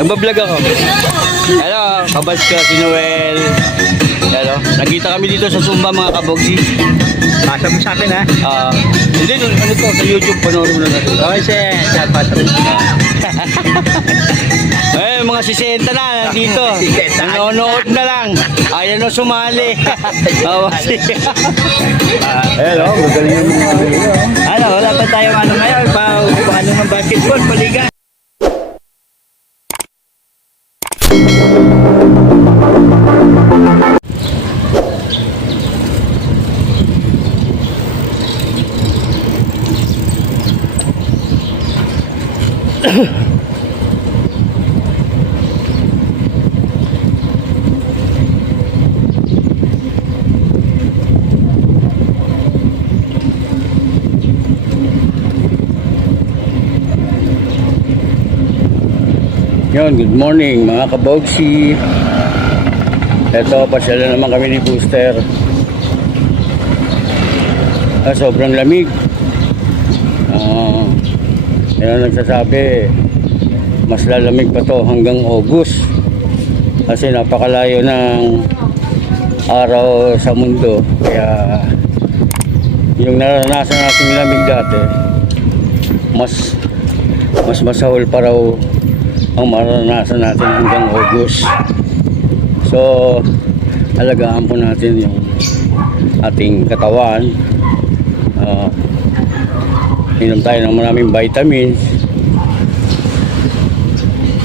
Nagbablog ako. Hello, kabas ka si Noel. Hello, nakita kami dito sa Sumba mga kabogsi. Pasa mo sa akin ha. Hindi, ano to, sa YouTube, panoorin mo na natin. Okay sir, pasa mo. Eh, mga 60 na nandito. 60. Nanonood na lang. Ayan o sumali. Hello, magaling yung mga Ano, wala pa tayong ano ngayon, paano ng basketball, paliga. Yun, good morning mga kabogsi. Ito, pasyala naman kami ni Booster. Sobrang lamig. Yan ang nagsasabi, mas lalamig pa to hanggang August. Kasi napakalayo ng araw sa mundo. Kaya yung naranasan nating lamig dati, mas masahol pa raw ang maranasan natin hanggang August. So alagaan po natin yung ating katawan. Inom tayo ng maraming vitamins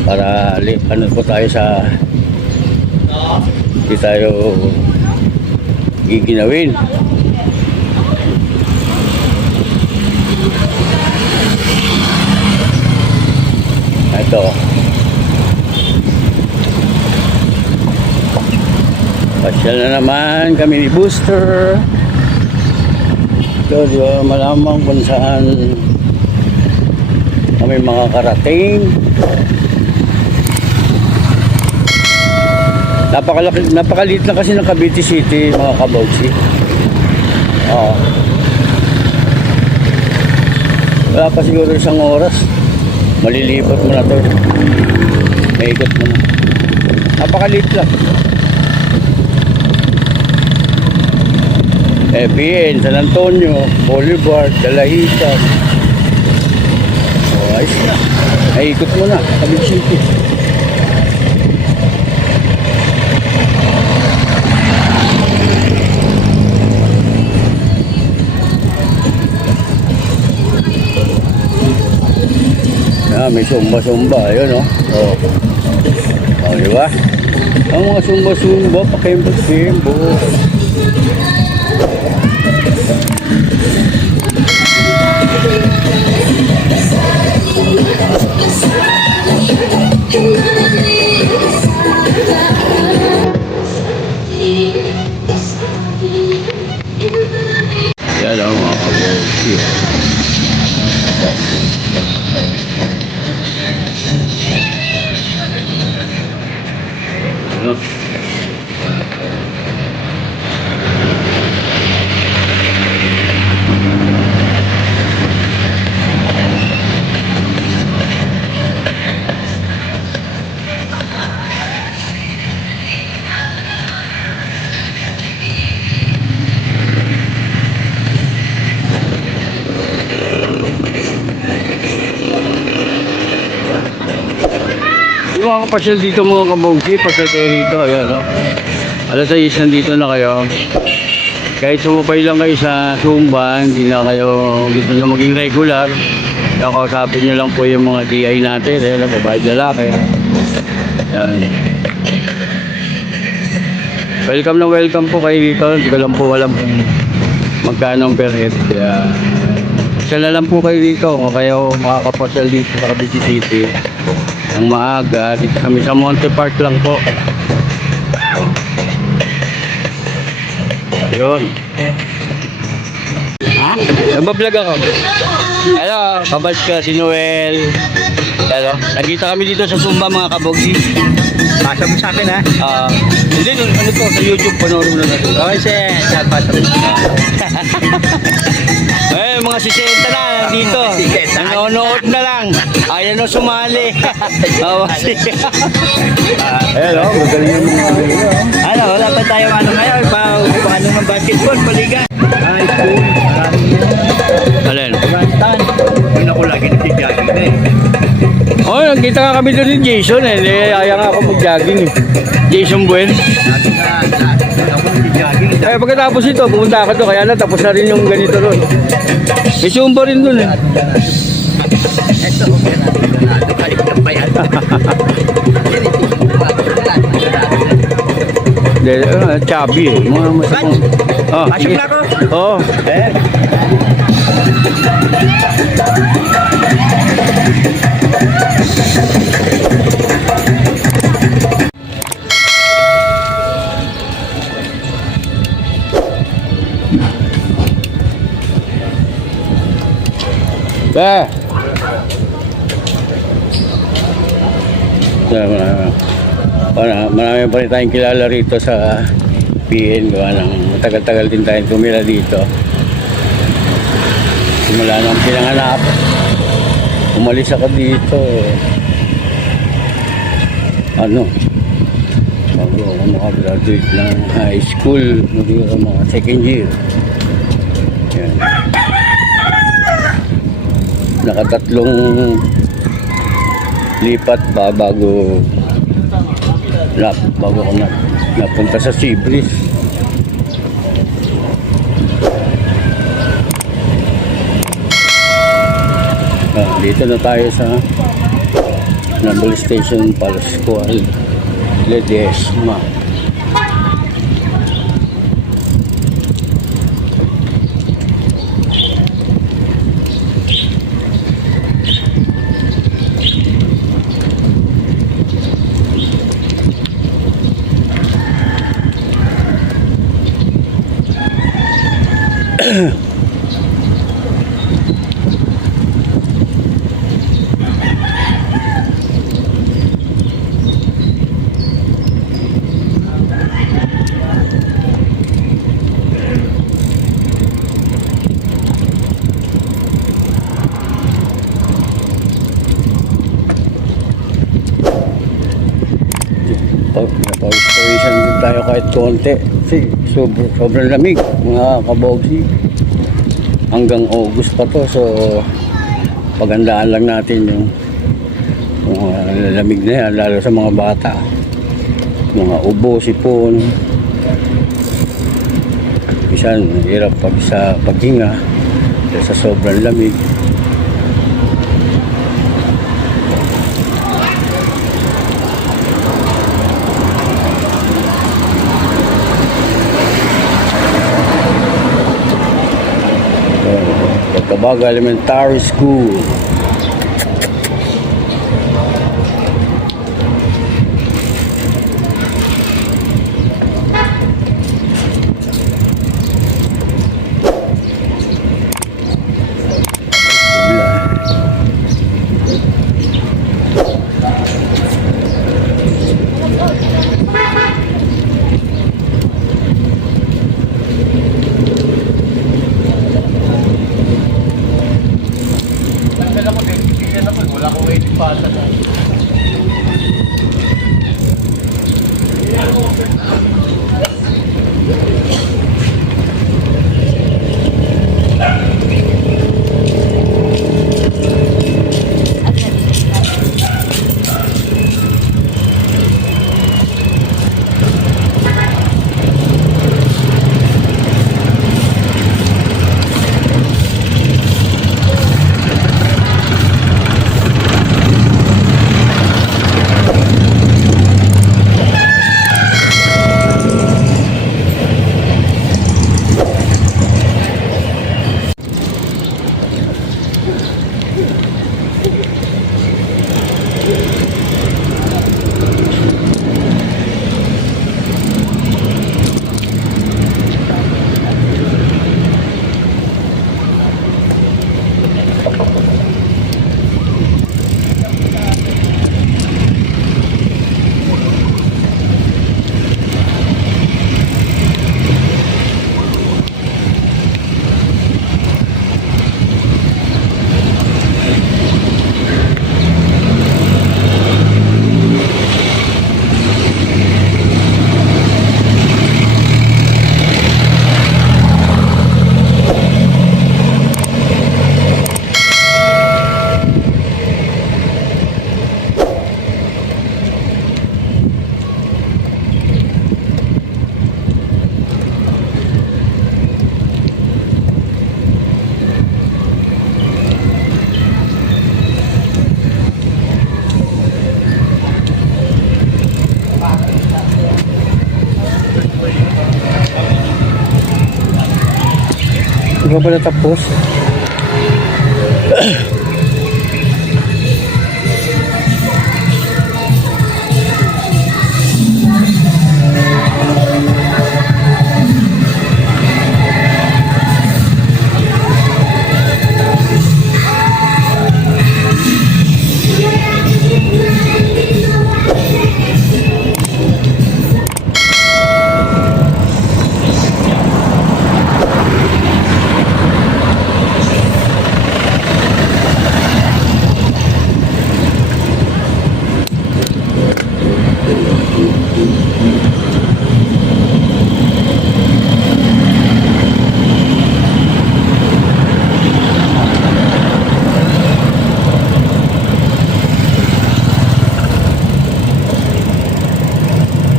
para ano po tayo sa hindi tayo giginawin. Ito, pasyal na naman kami ni Booster. Ito, di ba, malamang kung saan kami mga karating. Napakaliit na kasi ng Cavite City mga kabogsi. Wala pa siguro isang oras, malilipat mo na to, maikot mo na. Napakaliit lang. FBN, San Antonio, Boulevard, Dalahican. Ayos na. Maikot mo na, Cavite City. May sumba-sumba, yun o. Diba? Ang mga sumba-sumba, pakimbo-kimbo. Yan ang mga kabogsi. Yung mga kapasyal dito mga kabogsi, pasyal kayo rito, ayan o. Alas 6 nandito na kayo. Kahit sumupay lang kayo sa Sumba, hindi na kayo dito nyo maging regular. Kaya kausapin nyo lang po yung mga DI natin, ayan, babae lalaki. Ayan. Welcome na welcome po kayo dito. Hindi ko lang po alam kung magkano ang per head. Kaya sala lang po kayo dito kung kayo makakapasyal dito sa Cavite City ang maaga. Dito kami sa Monte Park lang po. Yun. Nagbablog ako. Hello, kabas ka si Noel. Pero, nagkita kami dito sa Sumba mga kabogsi. Pasa mo sa akin ha. Hindi, ano to, sa YouTube, panoorin mo na natin. Okay, sir. Pasa mo. Eh, mga 60 na, nandito. 60. Nanonood na lang. Ayan o, sumali. Ayan o, magaling yung mga Ano, wala pa tayong ano ngayon. Paano ng basketball, paligan. High school. Alin? Rantan. Yun ako lagi nag-jogging na eh. Oh, nagkita nga kami doon ni Jason eh. Kaya nga ako mag-jogging eh. Jason Buen. Lagi ako nag-jogging. Eh, pagkatapos ito, pumunta ako doon. Kaya na, tapos na rin yung ganito doon. May Zumba rin doon eh. Ito, okay na. Kahit ng bayan. Chubby eh. Mga masakong... Oh, Pasok na ako. Oo. Eh. Ba. Marami pa rin tayong kilala rito sa PN. Gawa ng matagal-tagal din tayong tumira dito. Simula nang pinanganak. Umalis ako dito. Bago ako makagraduate ng high school. Mga second year. Yan. Nakatatlong lipat pa bago ako napunta sa Sibris. Dito na tayo sa Naval Station, Pascual Ledesma. Napawisan din tayo kahit konti kasi sobrang lamig mga kabogsi. Hanggang August pa to, so pagandaan lang natin yung lamig na yan, lalo sa mga bata, mga ubo, sipon. Minsan hirap pag sa paghinga sa sobrang lamig. Pagkabaga Elementary School. Wala akong waiting pasa na. Hindi ka pala tapos.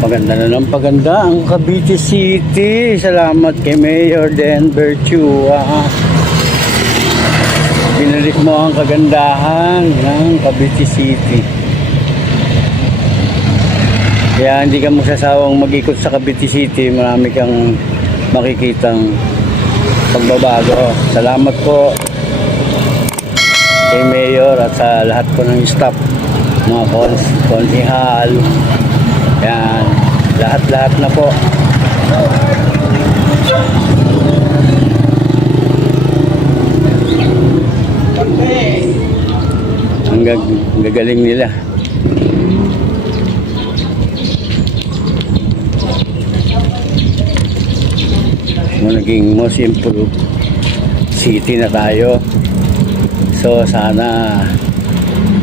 Paganda na ng paganda ang Cavite City. Salamat kay Mayor Denver Chua. Binalik mo ang kagandahan ng Cavite City. Kaya hindi ka magsasawang mag-ikot sa Cavite City. Marami kang makikitang pagbabago. Salamat po kay Mayor at sa lahat po ng staff, mga konsihal. Yan, lahat-lahat na po. Ang gagaling nila. Naging most improved city na tayo. So sana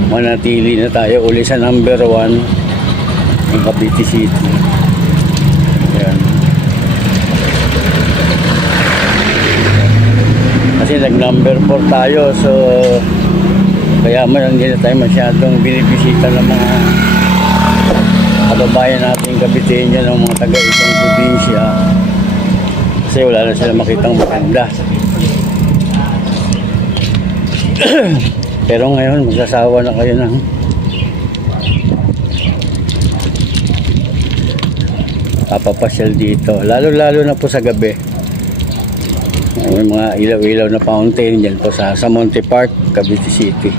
manatili na tayo uli sa number 1 ng Cavite City. Ayan. Kasi nag number 4 tayo, so kaya hindi na tayo masyadong binibisita ng mga kababayan natin Caviteño, ng mga taga itong probinsya, kasi wala na sila makitang maganda. Pero ngayon magsasawa na kayo ng papapasyal dito, lalo na po sa gabi. May mga ilaw-ilaw na fountain dyan po sa Monte Park, Cavite City.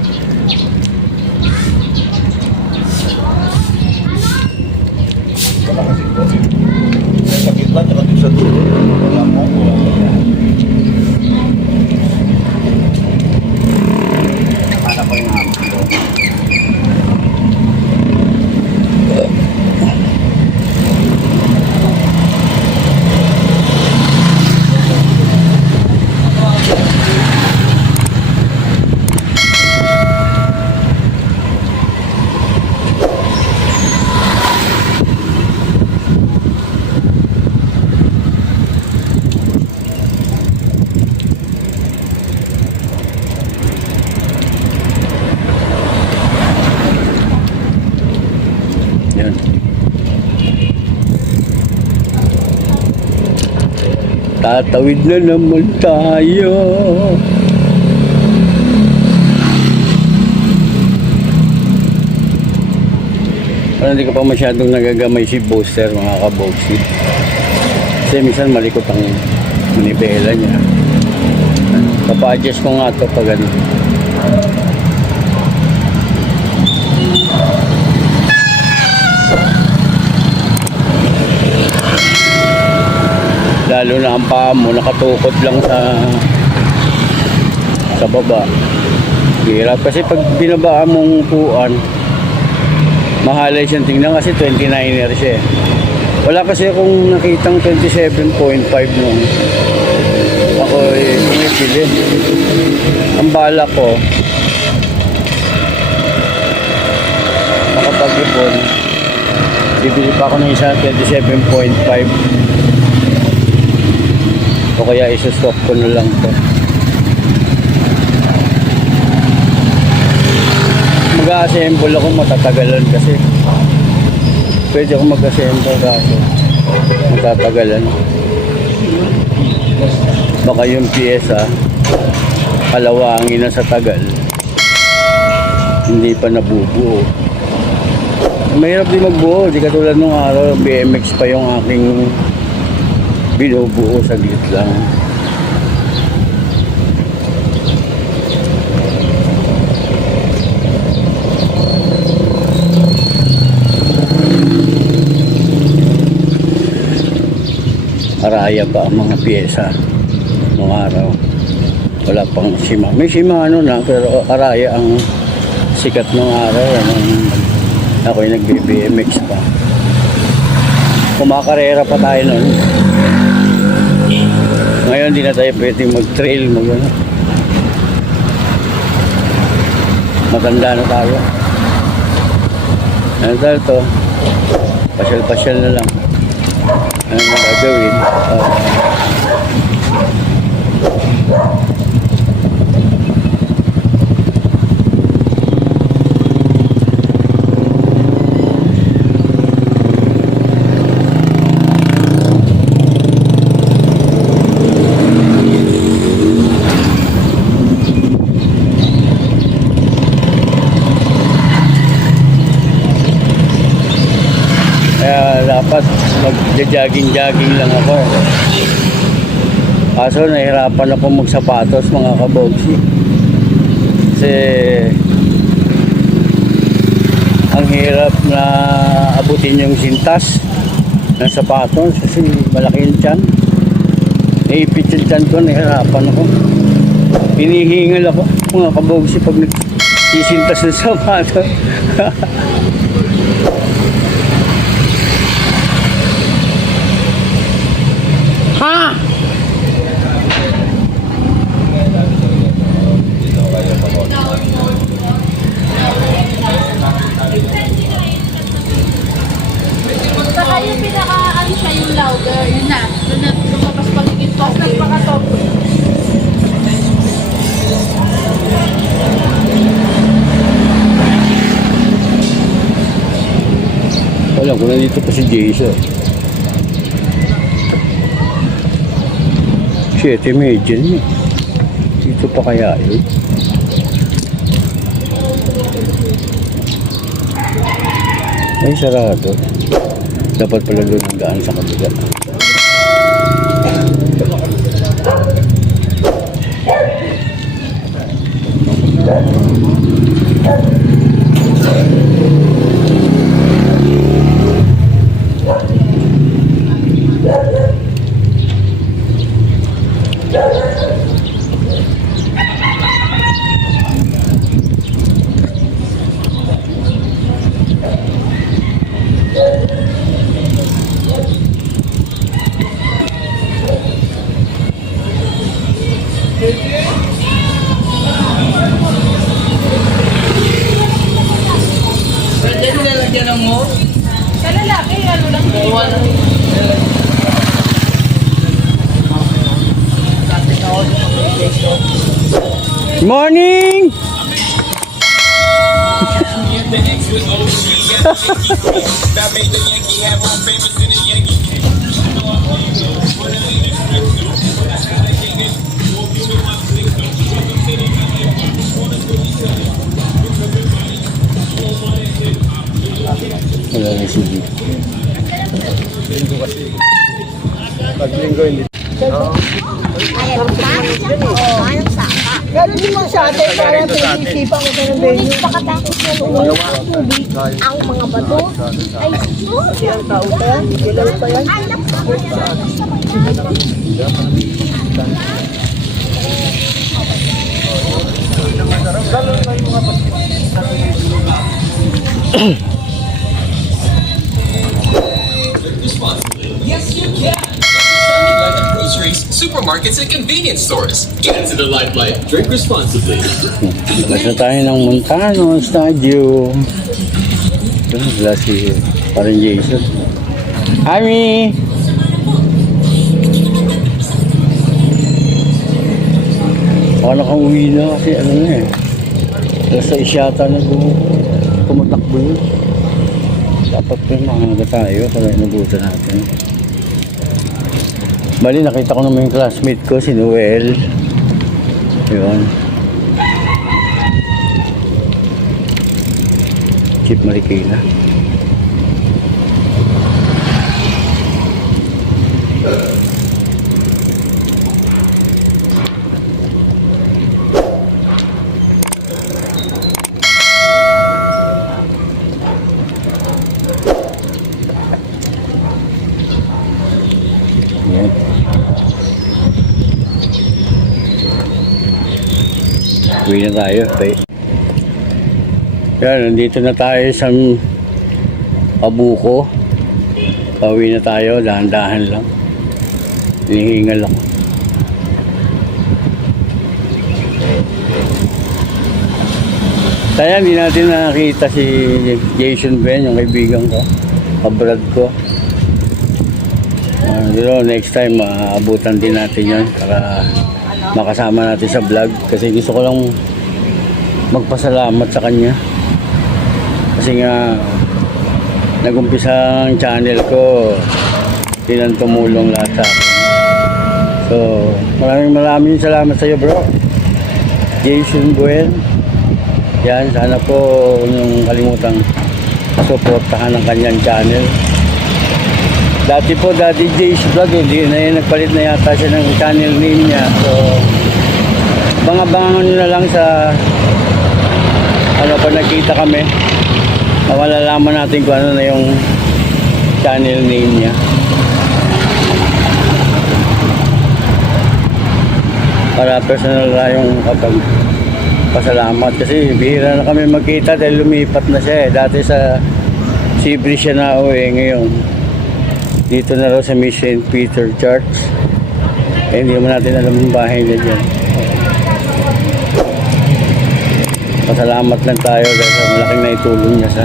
Tatawid na naman tayo. Parang hindi ko pa masyadong nagagamay si Booster, mga kabogsit. Kasi minsan malikot ang manibela niya. Papa-adjust ko nga ito pag ano. Lalo na ang paa mo nakatukod lang sa baba. Hirap kasi pag binabaan mong upuan, mahalay siyang tingnan kasi 29er siya. Wala kasi akong nakitang 27.5 nung ako pinipili. Ang bala ko makapag-ipon, bibili pa ako ng isa 27.5 o kaya isuswap ko na lang to. Mag-assemble ako, matatagalan kasi pwede ako mag-assemble kaso matatagalan. Baka yung pyesa kalawangin na sa tagal, hindi pa nabubuo. Mahirap din magbuo, di katulad nung araw BMX pa yung aking binubuo, saglit lang. Araya pa ang mga pyesa noong araw. Wala pang Shimano. May Shimano na, pero Araya ang sikat noong araw. Ako'y nag-BMX pa. Kumakarera pa tayo noon. Ngayon, di na tayo pwedeng mag-trail, ano. Matanda na tayo. Ano tayo to? Pasyal-pasyal na lang. Ano na gagawin? Kaya dapat mag-jogging-jogging lang ako. Kaso nahirapan ako magsapatos mga kabogsi. Kasi ang hirap na abutin yung sintas ng sapatos kasi malaki yung tiyan. Naipit yung tiyan ko, nahirapan ako. Hinihingal ako mga kabogsi pag nagsisintas ng sapatos. Ha? Saka yung pinaka ano siya yung louder, yun na. Doon na lumabas paligid ko. Tapos nagpaka-top. Alam ko nandito pa si Jason. 7:30 niya. Dito pa kaya yun? Ay, sarado. Dapat pala doon ang daan sa kabila. Pwede nilalagyan ng mo? Sa lalaki, ano lang. Morning! Wala na si G. Ganun din mga sa atin, parang pinag-isipan ko sa ng venue. Pagkatapos na lumunod ang tubig, ang mga bato ay Ilang tao pa yan? Ilang pa yan? anak sa kanya. Yes, you can. Like at groceries, supermarkets, and convenience stores. Get into the limelight. Drink responsibly. Labas na tayo ng Montano Stadium. Ito, wala si parang Jason. Ami! Baka nakauwi na kasi ano na eh. Alas 6 yata na tumatakbo yun. Dapat pa makanaga tayo para inabutan natin. Bali, nakita ko naman yung classmate ko, si Noel. Yun. Chip Marikina. Yan. Pauwi na tayo. Yan, nandito na tayo sa Pabuco. Pauwi na tayo, dahan-dahan lang. Hinihingal ako. Kaya hindi natin nakakita si Jason Ben, yung kaibigan ko, kabrad ko. Next time, maabutan din natin yun para makasama natin sa vlog. Kasi gusto ko lang magpasalamat sa kanya. Kasi nga, nag-umpisa ang channel ko, pinang tumulong lahat sa akin. So, maraming salamat sa iyo, bro. Jason Buen. Yan, sana po yung kalimutang suportahan ng kanyang channel. Dati po, Daddy J's Vlog, hindi na yun, nagpalit na yata siya ng channel name niya. So, bangabangan nyo na lang sa pag nakita kami, malalaman natin kung ano na yung channel name niya. Para personal na yung kapag pasalamat kasi bihira na kami magkita dahil lumipat na siya eh. Dati sa Sibri siya na ngayon dito na raw sa St. Peter Church. Hindi naman natin alam yung bahay niya dyan. Pasalamat lang tayo dahil sa malaking naitulong niya sa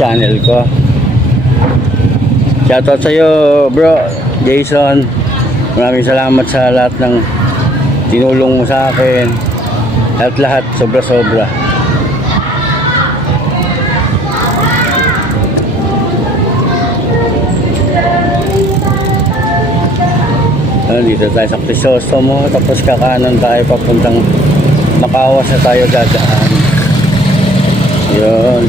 channel ko. Shoutout sa iyo, bro Jason. Maraming salamat sa lahat ng tinulong mo sa akin. At lahat, sobra-sobra. Dito tayo sa Crisostomo. Tapos kakanan tayo papuntang Makawas na tayo dadaan. Yun.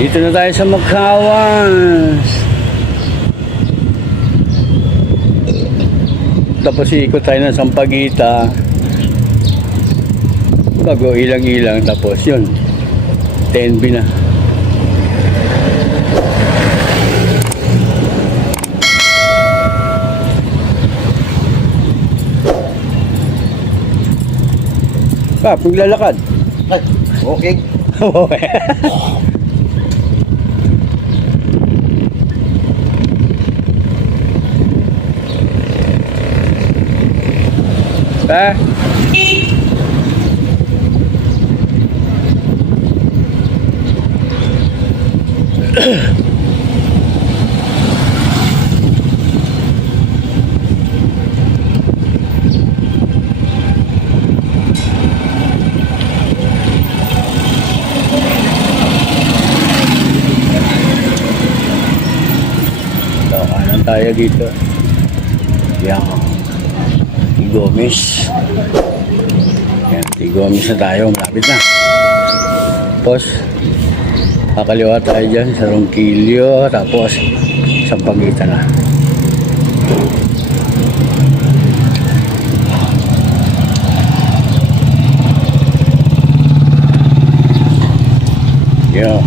Dito na tayo sa Makawas. Tapos ikot tayo ng Sampaguita. Bago ilang-ilang. Tapos yun, 10B na. Paglalakad. Ay, okay. Okay. Ha? Kanan tayo dito. Yan. Gomez. Yan, Gomez na tayo. Malapit na. Tapos, kakaliwa tayo dyan sa Ronquillo. Tapos, Sampaguita na. Yan.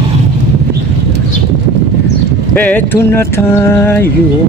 Eto na tayo.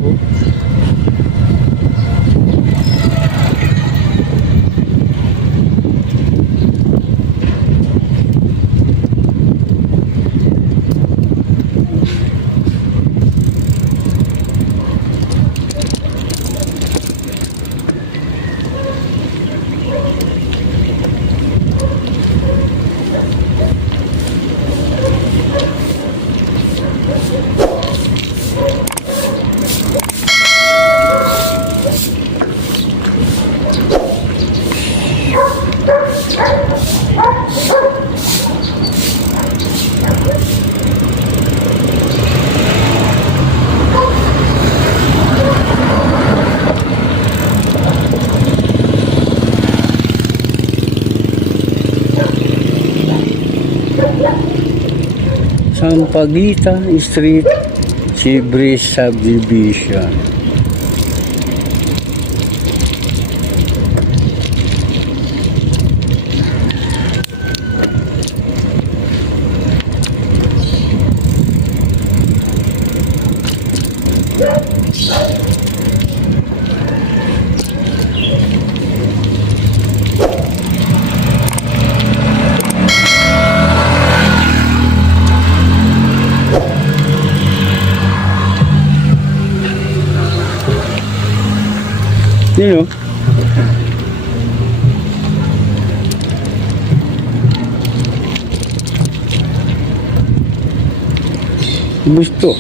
Sampaguita Street, Sibris Subdivision. Yun o. Gusto.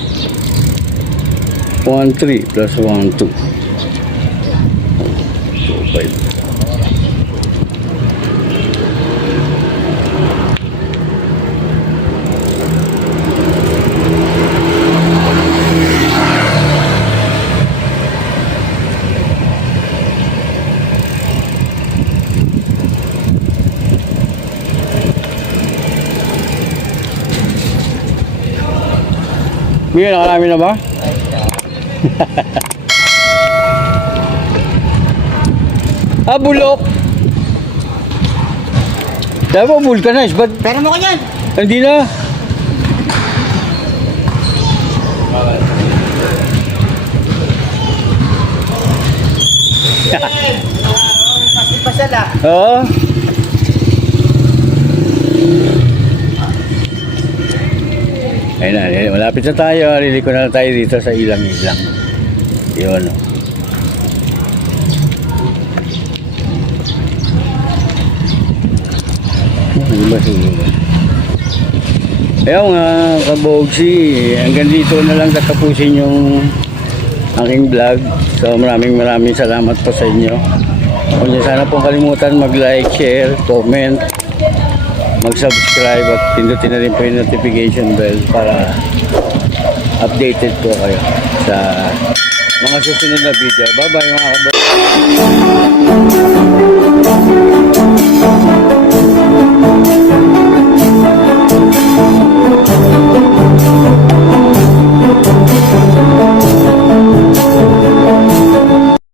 1-3 plus 1-2. 2-5. Mira, nakarami na ba? Bulok! Sabi mo, vulcanize, ba't Pera mo ko yan. hindi na? Pasal ah. Oo. Ayun na, malapit na tayo. Liliko na tayo dito sa ilang-ilang. Yun. Ano ba siguro? Ayun nga, kabogsi. Hanggang dito na lang tatapusin yung aking vlog. So maraming salamat po sa inyo. Huwag niyo sana pong kalimutan mag-like, share, comment, mag-subscribe at pindutin na rin po yung notification bell para updated po kayo sa mga susunod na video. Bye bye mga kabogsi.